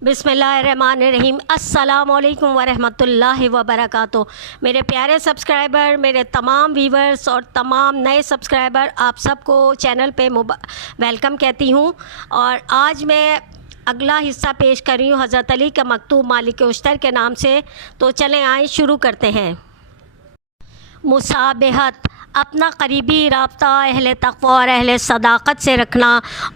बिस्मिल्लाहिर्रहमानिर्रहीम। अस्सलाम वालेकुम वरहमतुल्लाहि वबरकातुह। मेरे प्यारे सब्सक्राइबर, मेरे तमाम व्यूवर्स और तमाम नए सब्सक्राइबर, आप सबको चैनल पे वेलकम कहती हूँ। और आज मैं अगला हिस्सा पेश कर रही हूँ हज़रत अली का मकतूब मालिक उश्तर के नाम से। तो चलें आए शुरू करते हैं। मुसाबहत, अपना करीबी रब्ता अहले तक़वा और अहले सदाक़त से रखना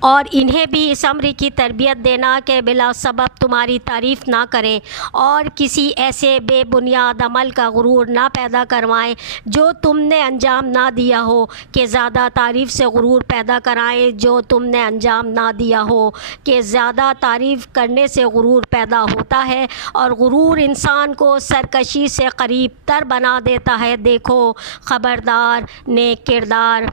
और इन्हें भी इस अम्र की तरबियत देना कि बिला सबब तुम्हारी तारीफ़ ना करें और किसी ऐसे बेबुनियाद अमल का गुरूर ना पैदा करवाएं जो तुमने अंजाम ना दिया हो, कि ज़्यादा तारीफ़ से गुरूर पैदा कराएं जो तुमने अंजाम ना दिया हो, कि ज़्यादा तारीफ़ करने से गुरूर पैदा होता है और गुरूर इंसान को सरकशी से करीब तर बना देता है। देखो ख़बरदार, नेक किरदार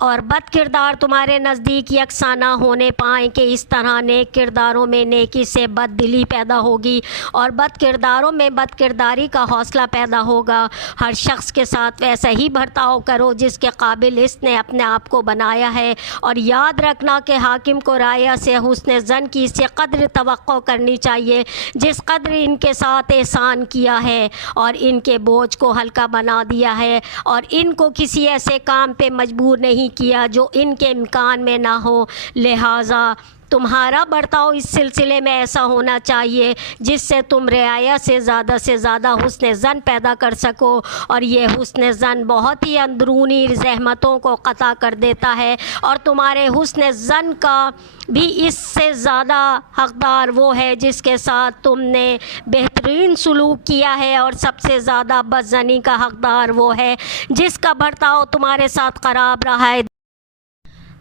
और बद किरदार तुम्हारे नज़दीक यकसा ना होने पाएँ कि इस तरह नेक किरदारों में नेकी से बद दिली पैदा होगी और बद किरदारों में बद किरदारी का हौसला पैदा होगा। हर शख्स के साथ वैसा ही बर्ताव करो जिसके काबिल इसने अपने आप को बनाया है, और याद रखना कि हाकिम को राया से हुस्न ज़न की इससे कद्र तवक्को करनी चाहिए जिस कद्र इनके साथ एहसान किया है और इनके बोझ को हल्का बना दिया है और इनको किसी ऐसे काम पे मजबूर नहीं किया जो इनके इम्कान में ना हो। लिहाजा तुम्हारा बर्ताव इस सिलसिले में ऐसा होना चाहिए जिससे तुम रियाया से ज़्यादा हुस्न ज़न पैदा कर सको, और ये हुस्न ज़न बहुत ही अंदरूनी ज़हमतों को क़ता कर देता है और तुम्हारे हुस्न ज़न का भी इससे ज़्यादा हक़दार वो है जिसके साथ तुमने बेहतरीन सलूक किया है, और सबसे ज़्यादा बदज़नी का हक़दार वो है जिसका बर्ताव तुम्हारे साथ ख़राब रहा है।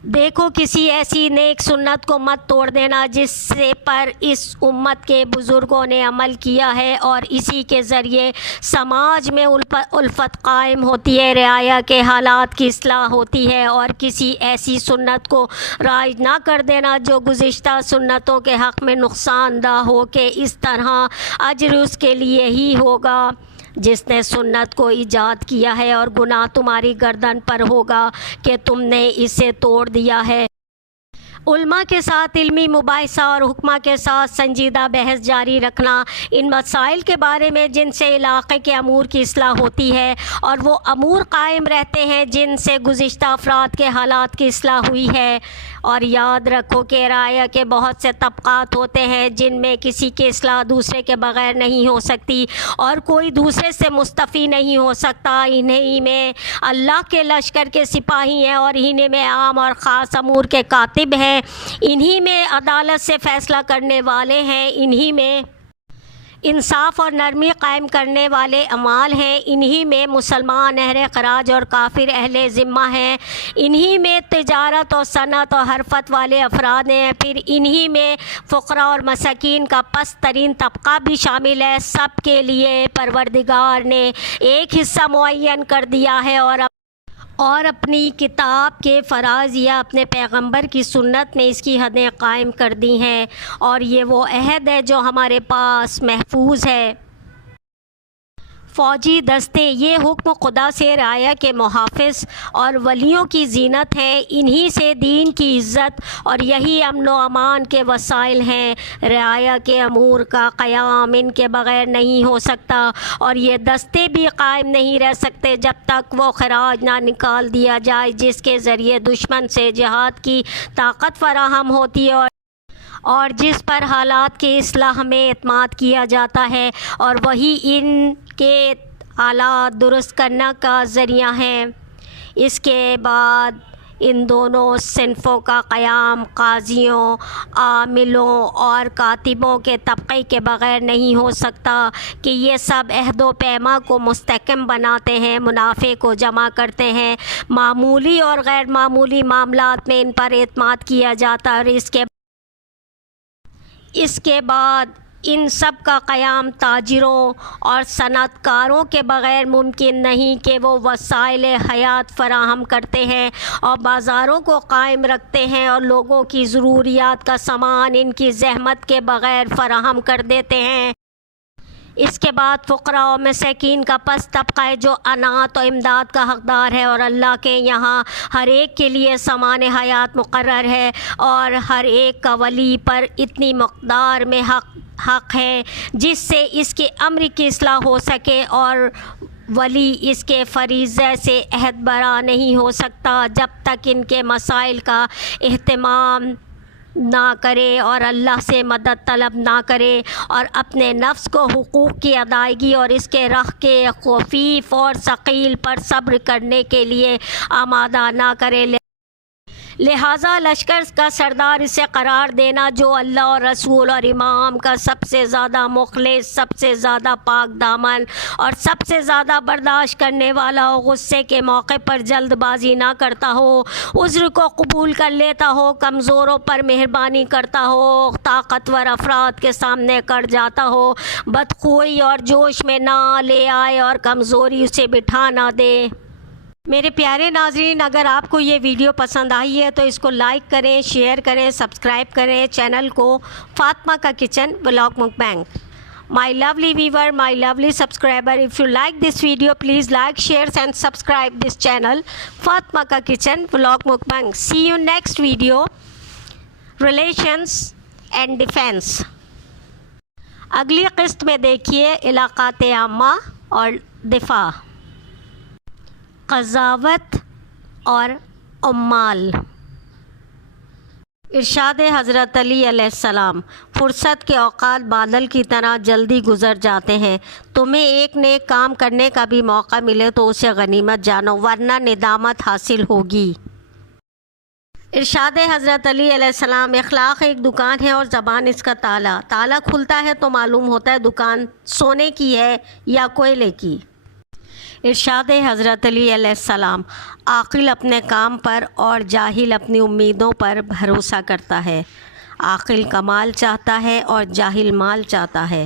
देखो किसी ऐसी नेक सुन्नत को मत तोड़ देना जिससे पर इस उम्मत के बुज़ुर्गों ने अमल किया है और इसी के ज़रिए समाज में उल्फत कायम होती है, रियाया के हालात की इस्लाह होती है। और किसी ऐसी सुन्नत को राइज ना कर देना जो गुज़िश्ता सुन्नतों के हक़ में नुक़सानदा हो, कि इस तरह अज्र उसके लिए ही होगा जिसने सुन्नत को ईजाद किया है और गुनाह तुम्हारी गर्दन पर होगा कि तुमने इसे तोड़ दिया है। उल्मा के साथ इल्मी मुबाहिसा और हुक्मा के साथ संजीदा बहस जारी रखना इन मसाइल के बारे में जिनसे इलाक़े के अमूर की इस्लाह होती है, और वो अमूर कायम रहते हैं जिनसे गुज़िश्ता अफराद के हालात की इस्लाह हुई है। और याद रखो कि राया के बहुत से तबक़ात होते हैं जिनमें किसी की इस्लाह दूसरे के बग़ैर नहीं हो सकती और कोई दूसरे से मुस्तफ़ी नहीं हो सकता। इन्हीं में अल्लाह के लश्कर के सिपाही हैं और इन्हीं में आम और ख़ास अमूर के कातिब हैं, इन्हीं में अदालत से फ़ैसला करने वाले हैं, इन्हीं में इंसाफ और नरमी कायम करने वाले अमाल हैं, इन्हीं में मुसलमान अहले ख़राज और काफिर अहले ज़िम्मा हैं, इन्हीं में तिजारत और सनत और हरफत वाले अफराद हैं, फिर इन्हीं में फ़ुक़रा और मसाकीन का पस्त तरीन तबका भी शामिल है। सब के लिए परवरदिगार ने एक हिस्सा मुअय्यन कर दिया है और अपनी किताब के फ़राज़ या अपने पैगंबर की सुन्नत में इसकी हदें कायम कर दी हैं, और ये वो अहद है जो हमारे पास महफूज है। फ़ौजी दस्ते ये हुक्म खुदा से राया के मुहाफ़िज़ और वलियों की ज़ीनत है, इन्हीं से दीन की इज़्ज़त और यही अमन व अमान के वसाइल हैं। राया के अमूर का क़याम इनके बग़ैर नहीं हो सकता और ये दस्ते भी कायम नहीं रह सकते जब तक वो खराज ना निकाल दिया जाए जिसके ज़रिए दुश्मन से जिहाद की ताकत फ़राहम होती है और जिस पर हालात की इस्लाह में एतमाद किया जाता है, और वही इनके हालात दुरुस्त करने का ज़रिया है। इसके बाद इन दोनों सिन्फ़ों का क़याम काज़ियों, आमिलों और कातिबों के तबक़े के बग़ैर नहीं हो सकता कि ये सब अहद व पैमा को मुस्तहकम बनाते हैं, मुनाफ़े को जमा करते हैं, मामूली और गैर मामूली मामलात में इन पर एतमाद किया जाता है। और इसके बाद इन सब का क़याम ताजिरों और सनअतकारों के बग़ैर मुमकिन नहीं कि वो वसाइल हयात फ़राहम करते हैं और बाज़ारों को कायम रखते हैं और लोगों की ज़रूरियात का सामान इनकी ज़हमत के बग़ैर फ़राहम कर देते हैं। اس کے بعد فقراء و مساکین کا پس طبقہ ہے جو انعام و امداد کا حقدار ہے، اور اللہ کے یہاں ہر ایک کے لیے سامان حیات مقرر ہے، اور ہر ایک کا ولی پر اتنی مقدار میں حق ہے جس سے اس کے امر کی اصلاح ہو سکے، اور ولی اس کے فریضے سے عہد برا نہیں ہو سکتا جب تک ان کے مسائل کا اہتمام نہ کرے اور اللہ سے مدد طلب نہ کرے، اور اپنے نفس کو حقوق کی ادائیگی اور اس کے رخ کے خفیف اور ثقیل پر صبر کرنے کے لیے آمادہ نہ کرے۔ لہٰذا لشکر کا سردار اسے قرار دینا جو اللہ اور رسول اور امام کا سب سے زیادہ مخلص، سب سے زیادہ پاک دامن اور سب سے زیادہ برداشت کرنے والا ہو، غصے کے موقع پر جلد بازی نہ کرتا ہو، عذر کو قبول کر لیتا ہو، کمزوروں پر مہربانی کرتا ہو، طاقتور افراد کے سامنے کڑ جاتا ہو، بدخوئی اور جوش میں نہ لے آئے اور کمزوری اسے بٹھا نہ دے۔ میرے پیارے ناظرین، اگر آپ کو یہ ویڈیو پسند آئی ہے تو اس کو لائک کریں، شیئر کریں، سبسکرائب کریں چینل کو فاطمہ کا kitchen vlog mukbang. My lovely viewer, my lovely subscriber, if you like this video, please like, share and subscribe this channel Fatma ka Kitchen Vlog Mukbang. See you next video. Relations and Defense. اگلی قسط میں دیکھیے علاقات عامہ اور دفاع، قضاوت اور عمال۔ ارشاد حضرت علی علیہ السلام: فرصت کے اوقات بادل کی طرح جلدی گزر جاتے ہیں، تمہیں ایک نیک کام کرنے کا بھی موقع ملے تو اسے غنیمت جانو ورنہ ندامت حاصل ہوگی۔ ارشاد حضرت علی علیہ السلام: اخلاق ایک دکان ہے اور زبان اس کا تالا، تالا کھلتا ہے تو معلوم ہوتا ہے دکان سونے کی ہے یا کوئلے کی۔ ارشاد حضرت علی علیہ السلام: عاقل اپنے کام پر اور جاہل اپنی امیدوں پر بھروسہ کرتا ہے، عاقل کمال چاہتا ہے اور جاہل مال چاہتا ہے۔